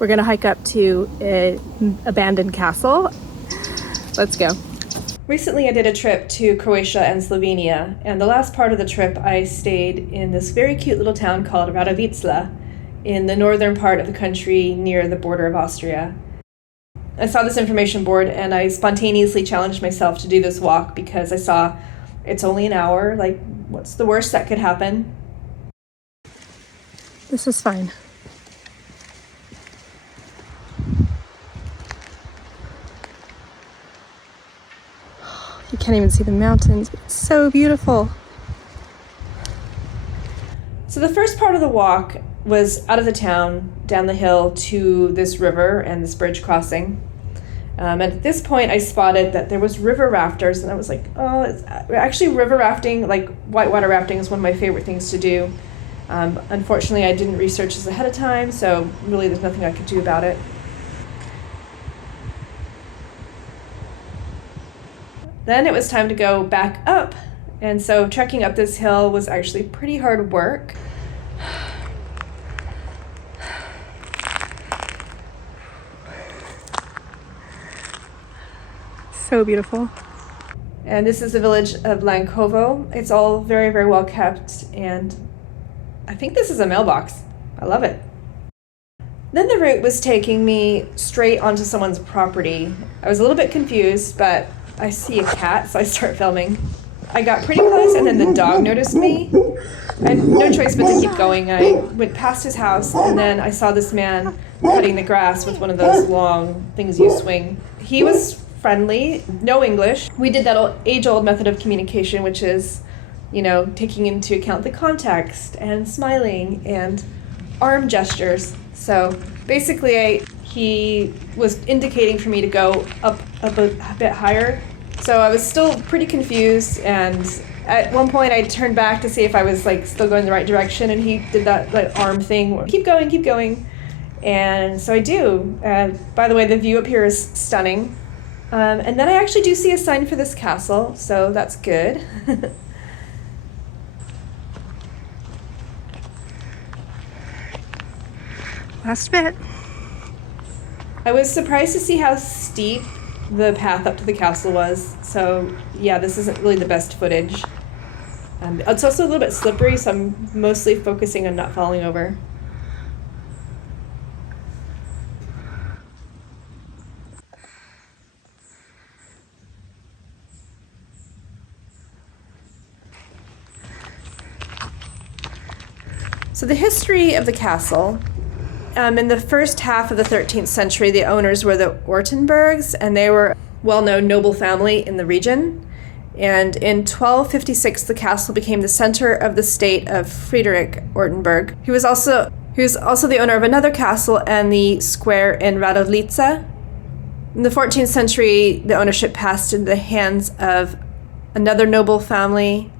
We're gonna hike up to an abandoned castle. Let's go. Recently I did a trip to Croatia and Slovenia, and the last part of the trip I stayed in this very cute little town called Radovljica in the northern part of the country near the border of Austria. I saw this information board and I spontaneously challenged myself to do this walk because I saw it's only an hour, like what's the worst that could happen? This is fine. You can't even see the mountains, but it's so beautiful. So the first part of the walk was out of the town, down the hill to this river and this bridge crossing. And at this point I spotted that there was river rafters, and I was like, oh, actually river rafting, like whitewater rafting, is one of my favorite things to do. Unfortunately, I didn't research this ahead of time, so really there's nothing I could do about it. Then it was time to go back up, and so trekking up this hill was actually pretty hard work. So beautiful. And this is the village of Lankovo. It's all very, very well kept, and I think this is a mailbox. I love it. Then the route was taking me straight onto someone's property. I was a little bit confused, but I see a cat, so I start filming. I got pretty close, and then the dog noticed me. I had no choice but to keep going. I went past his house, and then I saw this man cutting the grass with one of those long things you swing. He was friendly, no English. We did that age-old method of communication, which is, you know, taking into account the context and smiling and arm gestures. So basically, he was indicating for me to go up a bit higher. So I was still pretty confused, and at one point I turned back to see if I was like still going the right direction, and he did that arm thing, keep going, keep going. And so I do. By the way, the view up here is stunning. And then I actually do see a sign for this castle, so that's good. Last bit. I was surprised to see how steep the path up to the castle was, so yeah, this isn't really the best footage. It's also a little bit slippery, so I'm mostly focusing on not falling over. So the history of the castle, in the first half of the 13th century, the owners were the Ortenburgs, and they were a well-known noble family in the region. And in 1256, the castle became the center of the state of Friedrich Ortenburg. He was also the owner of another castle and the square in Radovljica. In the 14th century, the ownership passed into the hands of another noble family,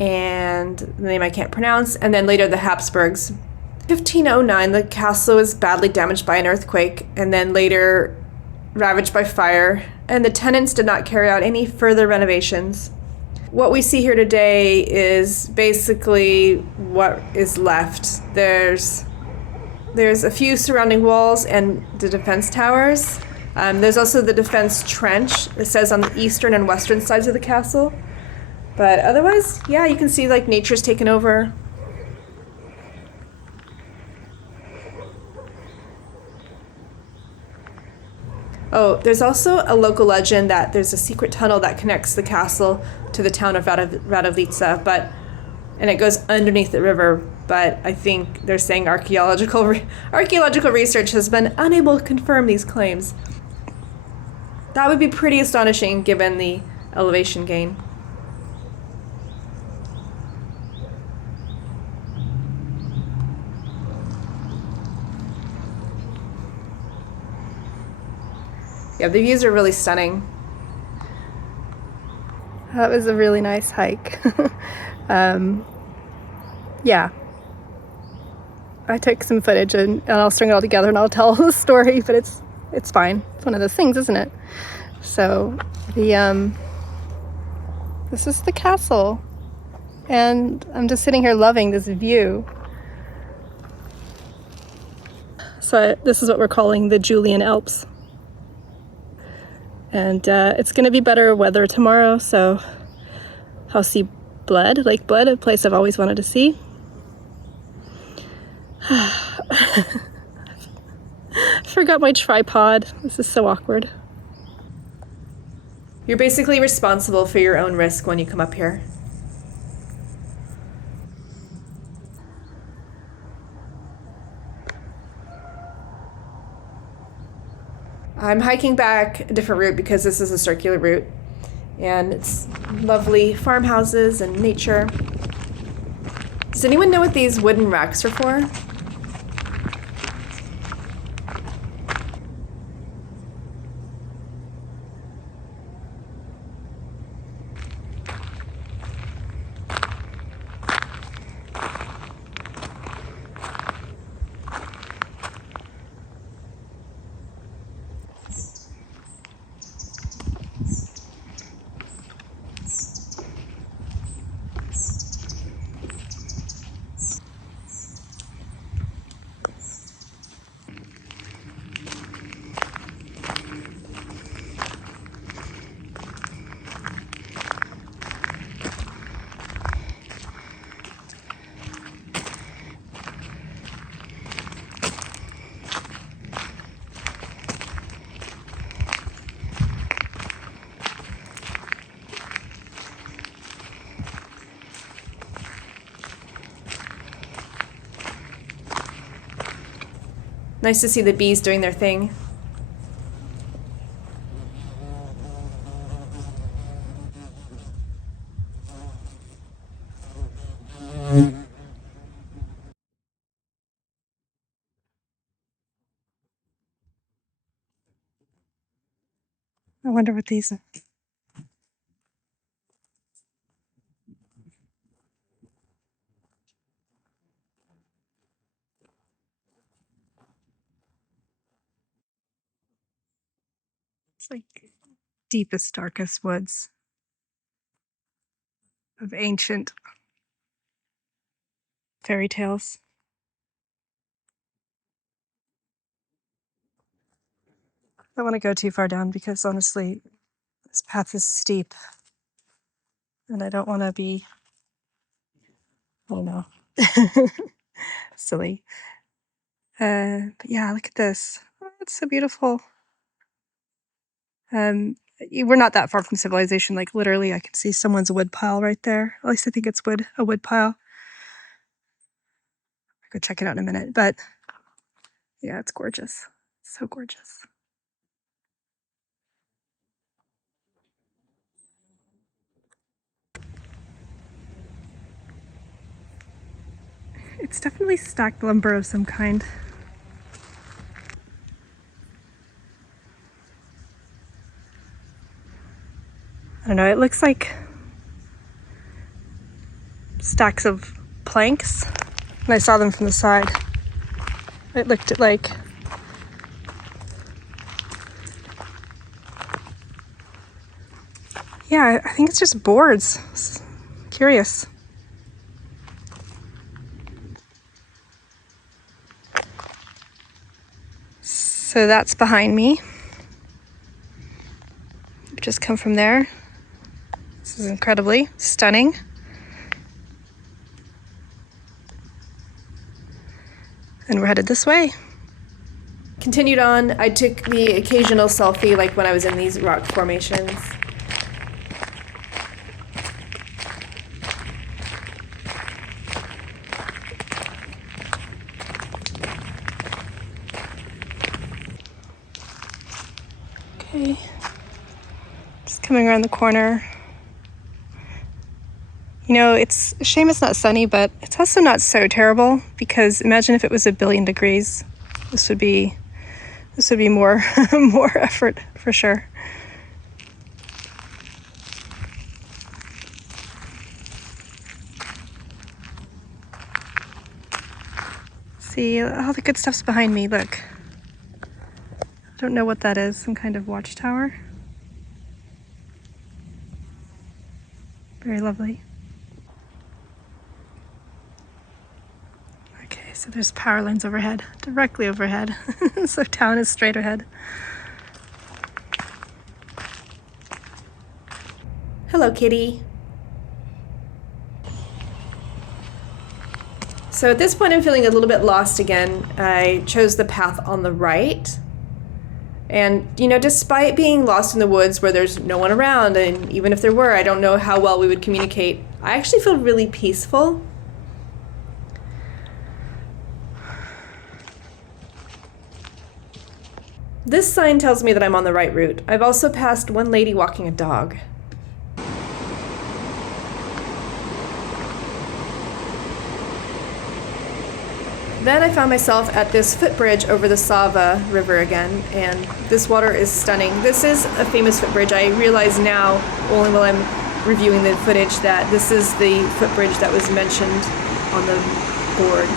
and the name I can't pronounce, and then later the Habsburgs. 1509, the castle was badly damaged by an earthquake, and then later ravaged by fire, and the tenants did not carry out any further renovations. What we see here today is basically what is left. There's a few surrounding walls and the defense towers. There's also the defense trench, it says, on the eastern and western sides of the castle. But otherwise, yeah, you can see like nature's taken over. Oh, there's also a local legend that there's a secret tunnel that connects the castle to the town of Radovljica, and it goes underneath the river. But I think they're saying archaeological research has been unable to confirm these claims. That would be pretty astonishing given the elevation gain. Yeah, the views are really stunning. That was a really nice hike. Yeah. I took some footage and I'll string it all together and I'll tell the story, but it's fine. It's one of those things, isn't it? So this is the castle, and I'm just sitting here loving this view. So this is what we're calling the Julian Alps. And it's going to be better weather tomorrow, so I'll see Bled, Lake Bled, a place I've always wanted to see. Forgot my tripod. This is so awkward. You're basically responsible for your own risk when you come up here. I'm hiking back a different route because this is a circular route, and it's lovely farmhouses and nature. Does anyone know what these wooden racks are for? Nice to see the bees doing their thing. I wonder what these are. It's like deepest, darkest woods of ancient fairy tales. I don't want to go too far down because honestly, this path is steep and I don't want to be, I don't know, silly. But yeah, look at this. Oh, it's so beautiful. We're not that far from civilization. Like literally, I can see someone's wood pile right there. At least I think it's a wood pile. I'll go check it out in a minute. But yeah, it's gorgeous. So gorgeous. It's definitely stacked lumber of some kind. I don't know, it looks like stacks of planks. And I saw them from the side. It looked like yeah, I think it's just boards. It's curious. So that's behind me. I've just come from there. This is incredibly stunning. And we're headed this way. Continued on, I took the occasional selfie like when I was in these rock formations. Okay, just coming around the corner. You know, it's a shame it's not sunny, but it's also not so terrible because imagine if it was 1,000,000,000 degrees. This would be more more effort for sure. See, all the good stuff's behind me. Look. I don't know what that is. Some kind of watchtower. Very lovely. Okay, so So there's power lines overhead, directly overhead. So town is straight ahead. Hello, kitty. So at this point I'm feeling a little bit lost again. I chose the path on the right. And, you know, despite being lost in the woods where there's no one around, and even if there were, I don't know how well we would communicate, I actually feel really peaceful. This sign tells me that I'm on the right route. I've also passed one lady walking a dog. Then I found myself at this footbridge over the Sava River again, and this water is stunning. This is a famous footbridge. I realize now, only while I'm reviewing the footage, that this is the footbridge that was mentioned on the board.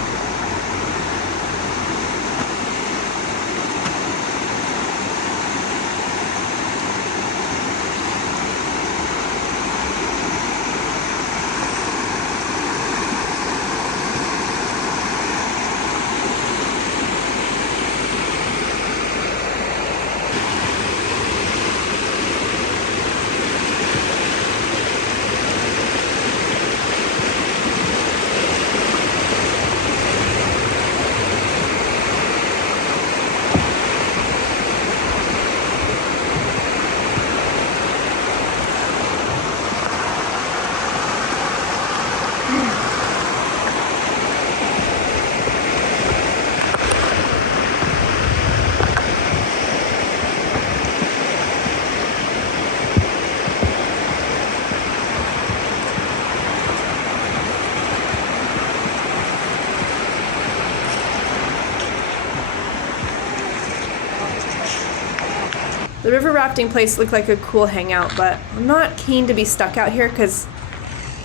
The river rafting place looked like a cool hangout, but I'm not keen to be stuck out here because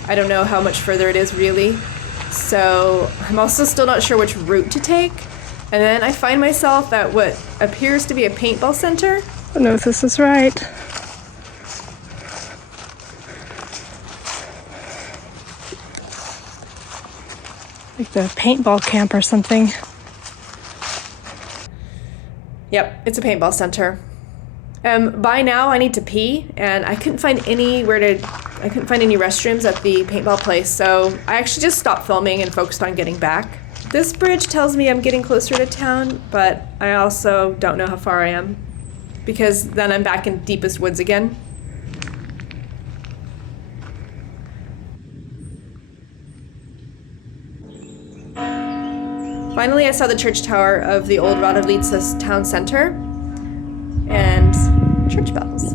I don't know how much further it is really. So I'm also still not sure which route to take. And then I find myself at what appears to be a paintball center. I don't know if this is right. Like the paintball camp or something. Yep, it's a paintball center. By now I need to pee, and I couldn't find any restrooms at the paintball place, so I actually just stopped filming and focused on getting back. This bridge tells me I'm getting closer to town, but I also don't know how far I am, because then I'm back in deepest woods again. Finally, I saw the church tower of the old Radovljica town center, and church bells.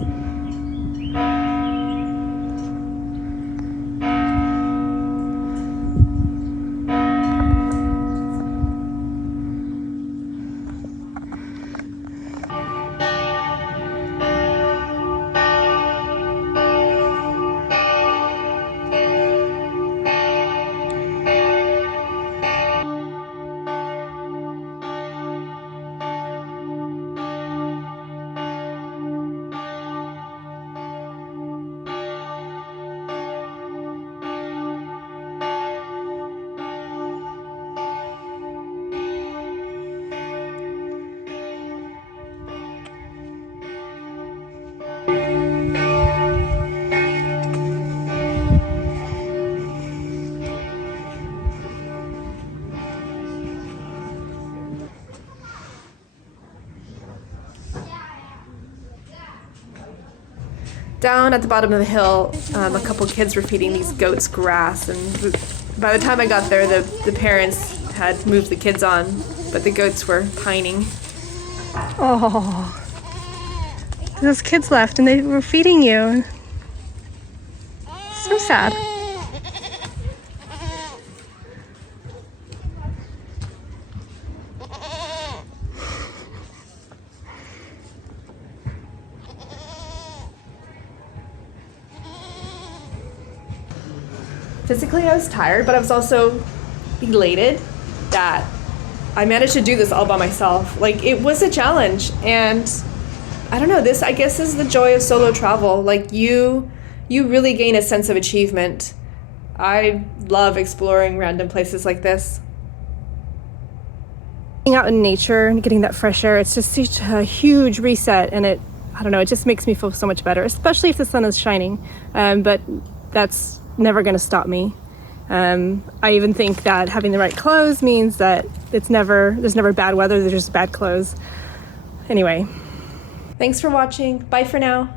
Down at the bottom of the hill, a couple kids were feeding these goats grass, and by the time I got there, the parents had moved the kids on, but the goats were pining. Oh, those kids left and they were feeding you. So sad. Physically, I was tired, but I was also elated that I managed to do this all by myself. Like, it was a challenge, and I don't know, this, I guess, is the joy of solo travel. Like, you really gain a sense of achievement. I love exploring random places like this. Being out in nature and getting that fresh air, it's just such a huge reset, and I don't know, it just makes me feel so much better, especially if the sun is shining. But that's never going to stop me. I even think that having the right clothes means that there's never bad weather, there's just bad clothes. Anyway. Thanks for watching. Bye for now.